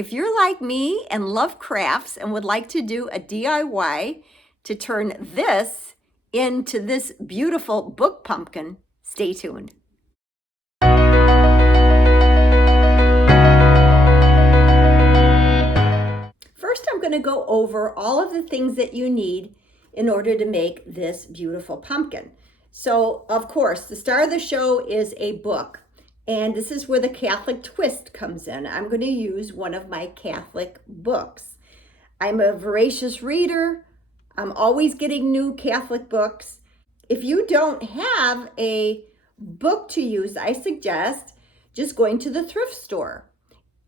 If you're like me and love crafts and would like to do a DIY to turn this into this beautiful book pumpkin, stay tuned. First, I'm going to go over all of the things that you need in order to make this beautiful pumpkin. So, of course, the star of the show is a book. And this is where the Catholic twist comes in. I'm going to use one of my Catholic books. I'm a voracious reader. I'm always getting new Catholic books. If you don't have a book to use, I suggest just going to the thrift store.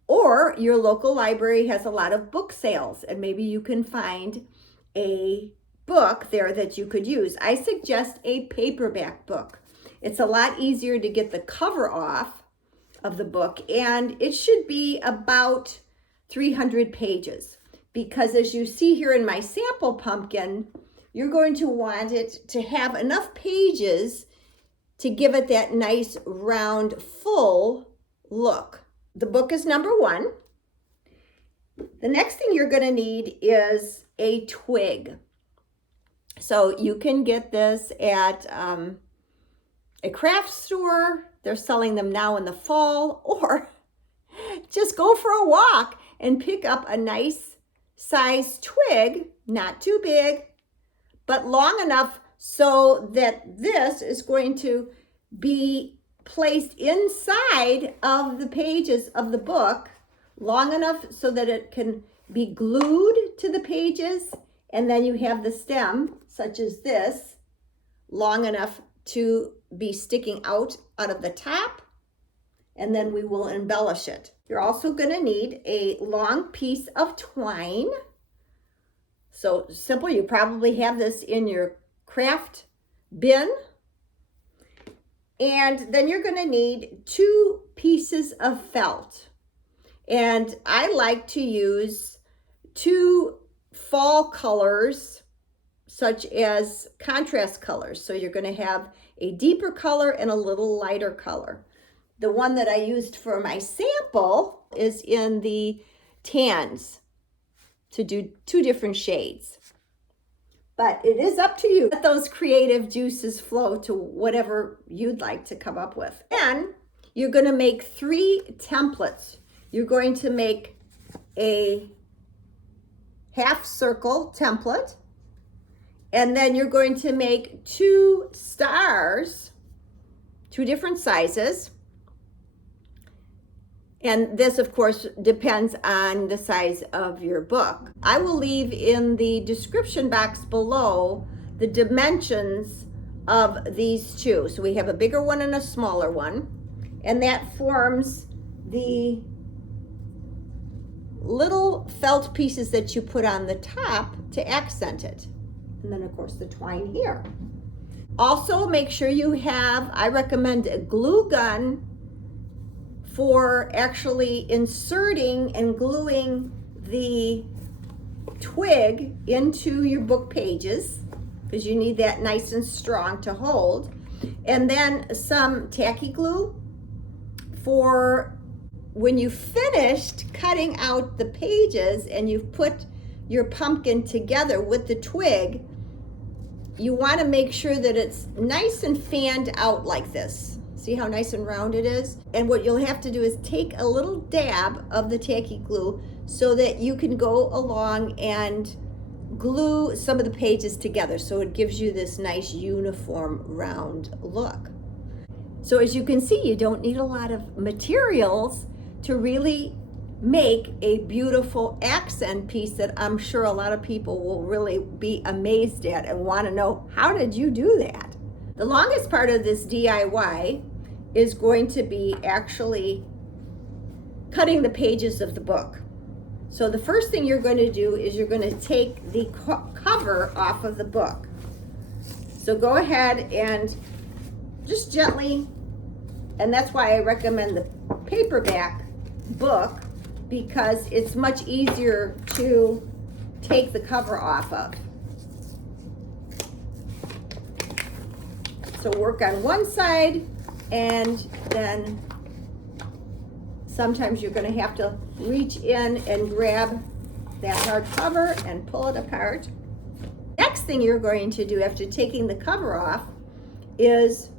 Or your local library has a lot of book sales, and maybe you can find a book there that you could use. I suggest a paperback book. It's a lot easier to get the cover off of the book, and it should be about 300 pages because, as you see here in my sample pumpkin, you're going to want it to have enough pages to give it that nice round full look. The book is number one. The next thing you're going to need is a twig. So you can get this at a craft store. They're selling them now in the fall, or just go for a walk and pick up a nice size twig, not too big, but long enough so that this is going to be placed inside of the pages of the book, long enough so that it can be glued to the pages, and then you have the stem, such as this, long enough to be sticking out of the top, and then we will embellish it. You're also going to need a long piece of twine. So simple, you probably have this in your craft bin. And then you're going to need 2 pieces of felt. And I like to use 2 fall colors, such as contrast colors. So you're going to have a deeper color and a little lighter color. The one that I used for my sample is in the tans to do 2 different shades. But it is up to you. Let those creative juices flow to whatever you'd like to come up with. Then you're going to make 3 templates. You're going to make a half circle template. And then you're going to make 2 stars, 2 different sizes. And this, of course, depends on the size of your book. I will leave in the description box below the dimensions of these 2. So we have a bigger one and a smaller one. And that forms the little felt pieces that you put on the top to accent it. And then, of course, the twine here. Also, make sure you have, I recommend a glue gun for actually inserting and gluing the twig into your book pages, because you need that nice and strong to hold. And then some tacky glue for when you finished cutting out the pages and you've put your pumpkin together with the twig, you want to make sure that it's nice and fanned out like this. See how nice and round it is? And what you'll have to do is take a little dab of the tacky glue so that you can go along and glue some of the pages together, so it gives you this nice uniform round look. So as you can see, you don't need a lot of materials to really make a beautiful accent piece that I'm sure a lot of people will really be amazed at and want to know, how did you do that? The longest part of this DIY is going to be actually cutting the pages of the book. So the first thing you're going to do is you're going to take the cover off of the book. So go ahead and just gently, and that's why I recommend the paperback book, because it's much easier to take the cover off of. So work on one side, and then sometimes you're going to have to reach in and grab that hardcover and pull it apart. Next thing you're going to do after taking the cover off is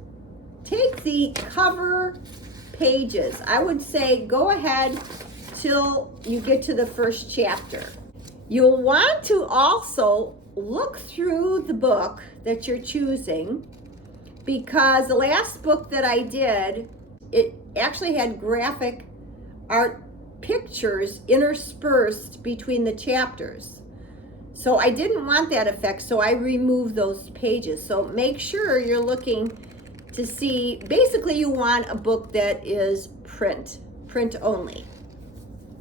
take the cover pages. I would say go ahead till you get to the first chapter. You'll want to also look through the book that you're choosing, because the last book that I did, it actually had graphic art pictures interspersed between the chapters. So I didn't want that effect, so I removed those pages. So make sure you're looking to see, basically you want a book that is print only.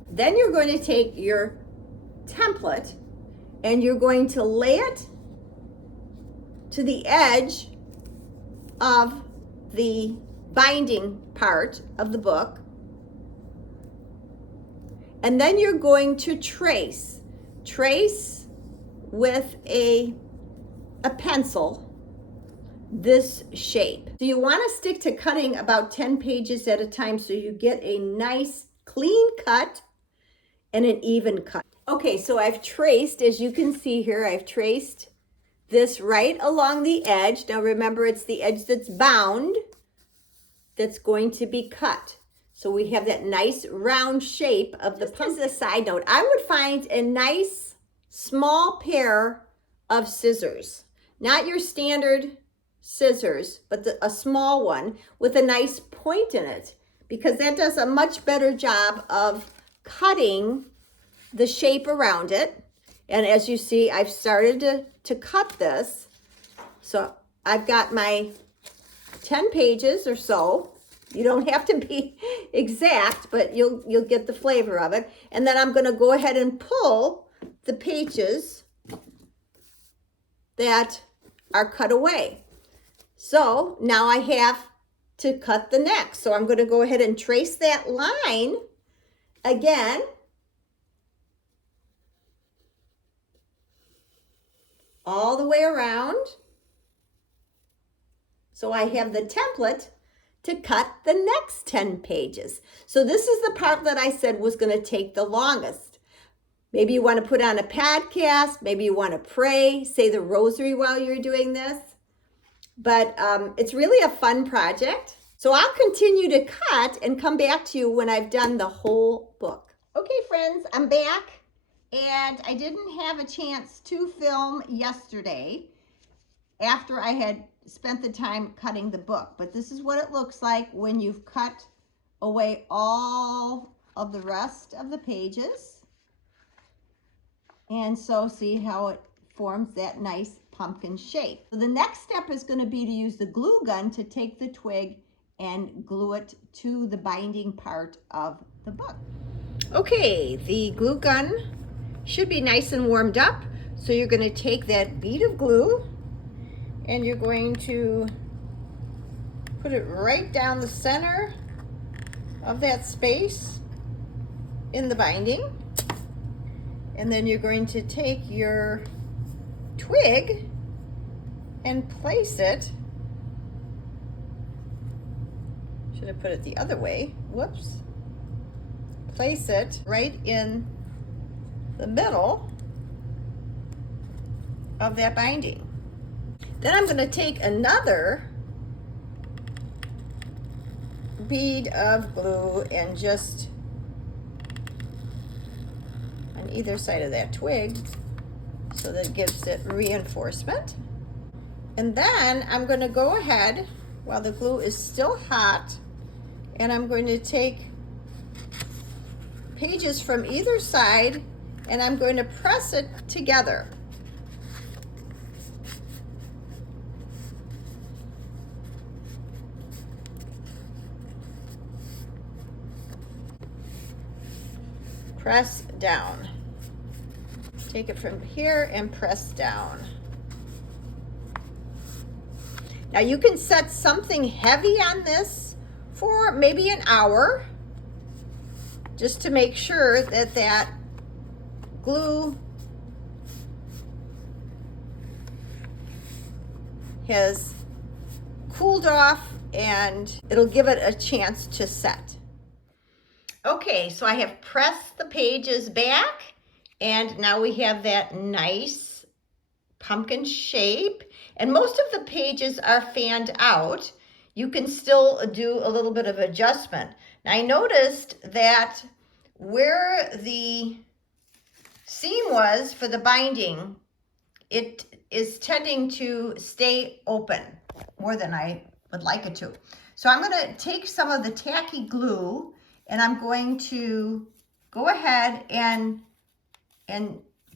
Then you're going to take your template and you're going to lay it to the edge of the binding part of the book. And then you're going to trace with a pencil this shape. So you want to stick to cutting about 10 pages at a time so you get a nice clean cut and an even cut. Okay, so I've traced, as you can see here, I've traced this right along the edge. Now remember, it's the edge that's bound that's going to be cut. So we have that nice round shape of the pumpkin. As a side note, I would find a nice small pair of scissors, not your standard scissors, but a small one with a nice point in it, because that does a much better job of cutting the shape around it. And as you see, I've started to cut this. So I've got my 10 pages or so. You don't have to be exact, but you'll get the flavor of it. And then I'm going to go ahead and pull the pages that are cut away. So now I have to cut the next. So I'm going to go ahead and trace that line again. All the way around. So I have the template to cut the next 10 pages. So this is the part that I said was going to take the longest. Maybe you want to put on a podcast, maybe you want to pray, say the rosary while you're doing this. But it's really a fun project. So I'll continue to cut and come back to you when I've done the whole book. Okay, friends, I'm back. And I didn't have a chance to film yesterday after I had spent the time cutting the book. But this is what it looks like when you've cut away all of the rest of the pages. And so see how it forms that nice pumpkin shape. So the next step is going to be to use the glue gun to take the twig and glue it to the binding part of the book. Okay, the glue gun should be nice and warmed up. So you're going to take that bead of glue and you're going to put it right down the center of that space in the binding. And then you're going to take your twig and place it, should have put it the other way, whoops. Place it right in the middle of that binding. Then I'm going to take another bead of glue and just on either side of that twig so that it gives it reinforcement. And then I'm going to go ahead while the glue is still hot and I'm going to take pages from either side and I'm going to press it together. Press down. Take it from here and press down. Now you can set something heavy on this for maybe an hour, just to make sure that that glue has cooled off and it'll give it a chance to set. Okay, so I have pressed the pages back, and now we have that nice pumpkin shape. And most of the pages are fanned out. You can still do a little bit of adjustment. Now I noticed that where the seam was for the binding, it is tending to stay open more than I would like it to. So I'm going to take some of the tacky glue, and I'm going to go ahead and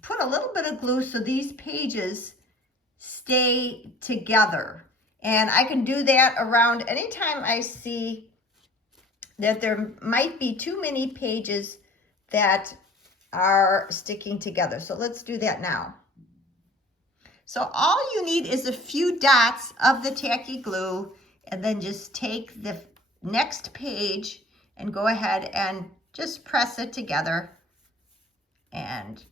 put a little bit of glue so these pages stay together. And I can do that around anytime I see that there might be too many pages that are sticking together. So let's do that now. So all you need is a few dots of the tacky glue, and then just take the next page and go ahead and just press it together, and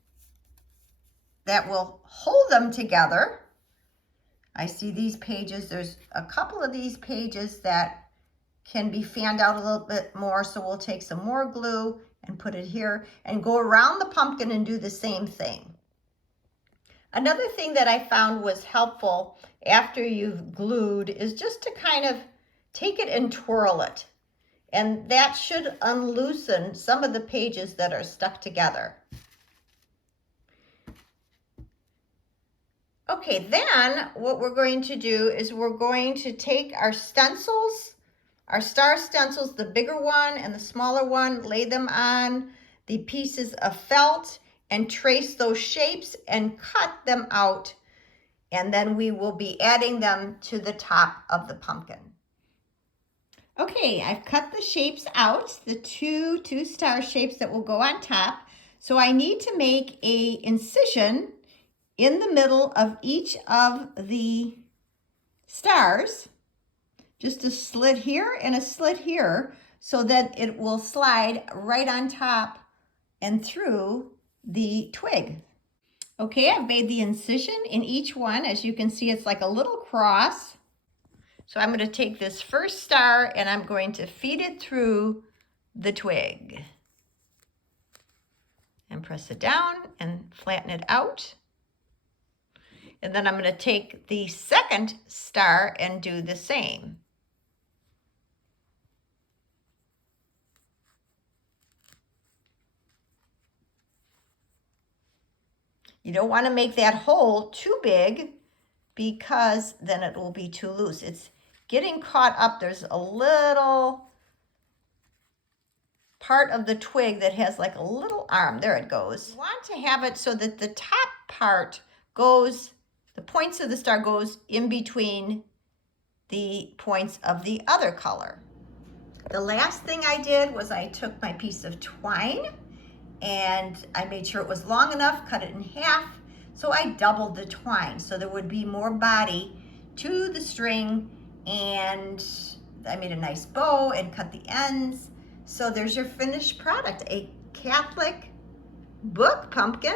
that will hold them together. I see these pages, there's a couple of these pages that can be fanned out a little bit more, so we'll take some more glue and put it here and go around the pumpkin and do the same thing. Another thing that I found was helpful after you've glued is just to kind of take it and twirl it. And that should unloosen some of the pages that are stuck together. Okay, then what we're going to do is we're going to take our stencils, our star stencils, the bigger one and the smaller one, lay them on the pieces of felt and trace those shapes and cut them out. And then we will be adding them to the top of the pumpkin. Okay, I've cut the shapes out, the two star shapes that will go on top. So I need to make an incision in the middle of each of the stars, just a slit here and a slit here, so that it will slide right on top and through the twig. Okay, I've made the incision in each one. As you can see, it's like a little cross. So I'm going to take this first star and I'm going to feed it through the twig and press it down and flatten it out. And then I'm going to take the second star and do the same. You don't want to make that hole too big because then it will be too loose. It's getting caught up. There's a little part of the twig that has like a little arm. There it goes. You want to have it so that the top part goes, the points of the star goes in between the points of the other color. The last thing I did was I took my piece of twine and I made sure it was long enough, cut it in half. So I doubled the twine so there would be more body to the string, and I made a nice bow and cut the ends. So there's your finished product, a Catholic book pumpkin.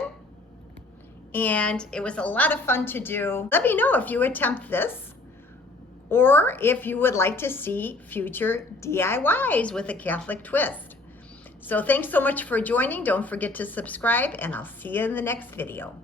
And it was a lot of fun to do. Let me know if you attempt this or if you would like to see future DIYs with a Catholic twist. So thanks so much for joining. Don't forget to subscribe, and I'll see you in the next video.